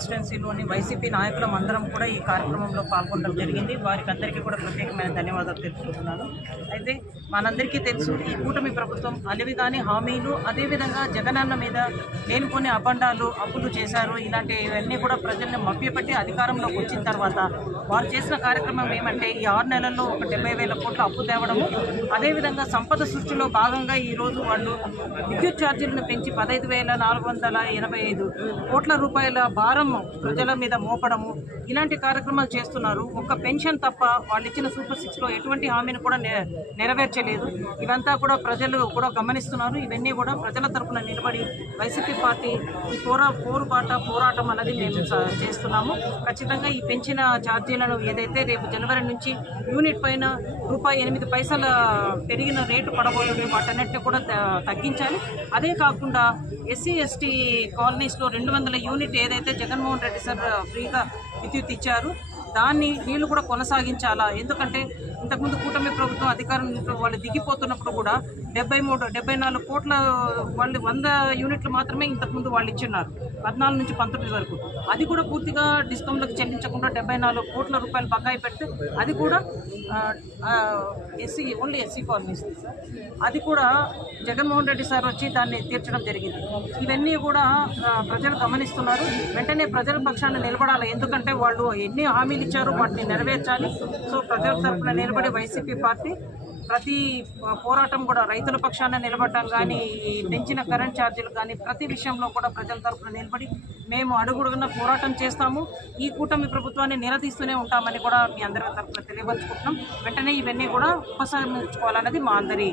కాన్స్టిట్యున్సీలోని YCP నాయకులం అందరం కూడా ఈ కార్యక్రమంలో పాల్గొనడం జరిగింది. వారికి అందరికీ కూడా ప్రత్యేకమైన ధన్యవాదాలు తెలుపుతున్నాను అయితే మనందరికీ తెలుసు ఈ కూటమి ప్రభుత్వం అలివి కానీ హామీలు అదేవిధంగా జగనన్న మీద నేను కొన్ని అబండాలు అప్పులు చేశారు. ఇలాంటివన్నీ కూడా ప్రజల్ని మభ్యపెట్టి అధికారంలోకి వచ్చిన తర్వాత వారు చేసిన కార్యక్రమం ఏమంటే ఈ ఆరు నెలల్లో ఒక డెబ్బై వేల కోట్లు అప్పు తేవడము. అదేవిధంగా సంపద సృష్టిలో భాగంగా ఈరోజు వాళ్ళు విద్యుత్ ఛార్జీలను పెంచి పదహైదు వేల నాలుగు వందల ఎనభై ఐదు కోట్ల రూపాయల భారం ప్రజల మీద మోపడము ఇలాంటి కార్యక్రమాలు చేస్తున్నారు. ఒక్క పెన్షన్ తప్ప వాళ్ళు ఇచ్చిన సూపర్ సిక్స్లో ఎటువంటి హామీని కూడా నెరవేర్చలేదు. ఇవంతా కూడా ప్రజలు కూడా గమనిస్తున్నారు. ఇవన్నీ కూడా ప్రజల తరపున నిలబడి వైసీపీ పార్టీ ఈ పోరా పోరుబాట పోరాటం అనేది మేము చేస్తున్నాము. ఖచ్చితంగా ఈ పెంచిన ఛార్జీలను ఏదైతే రేపు జనవరి నుంచి యూనిట్ పైన రూపాయి ఎనిమిది పైసల పెరిగిన రేటు పడబోయే వాటన్నిటిని కూడా తగ్గించాలి. అదే కాకుండా ఎస్సీ ఎస్టీ కాలనీస్లో రెండు వందల యూనిట్ ఏదైతే జగన్ జగన్మోహన్ రెడ్డి సార్ ఫ్రీగా విద్యుత్ ఇచ్చారు. దాన్ని వీళ్ళు కూడా కొనసాగించాలా? ఎందుకంటే ఇంతకుముందు కూటమి ప్రభుత్వం అధికారం వాళ్ళు దిగిపోతున్నప్పుడు కూడా డెబ్బై మూడు డెబ్బై నాలుగు కోట్ల వాళ్ళు వంద యూనిట్లు మాత్రమే ఇంతకుముందు వాళ్ళు ఇచ్చిన్నారు. పద్నాలుగు నుంచి పంతొమ్మిది వరకు. అది కూడా పూర్తిగా డిస్కౌంట్లకు చెల్లించకుండా డెబ్బై నాలుగు కోట్ల రూపాయలు బకాయి పెడితే అది కూడా SC only SC colonies. Sir అది కూడా జగన్మోహన్ రెడ్డి సార్ వచ్చి దాన్ని తీర్చడం జరిగింది. ఇవన్నీ కూడా ప్రజలు గమనిస్తున్నారు. వెంటనే ప్రజల పక్షాన్ని నిలబడాలి. ఎందుకంటే వాళ్ళు ఎన్ని హామీలు పిలిచారు వాటిని నెరవేర్చాలి. సో ప్రజల తరఫున నిలబడి వైసీపీ పార్టీ ప్రతి పోరాటం కూడా రైతుల పక్షాన నిలబడటం కానీ పెంచిన కరెంట్ ఛార్జీలు కానీ ప్రతి విషయంలో కూడా ప్రజల తరఫున నిలబడి మేము అడుగుడుగున పోరాటం చేస్తాము. ఈ కూటమి ప్రభుత్వాన్ని నిలదీస్తూనే ఉంటామని కూడా మీ అందరి తరఫున తెలియపరుచుకుంటున్నాం. వెంటనే ఇవన్నీ కూడా ఉపసంహరించుకోవాలన్నది మా అందరి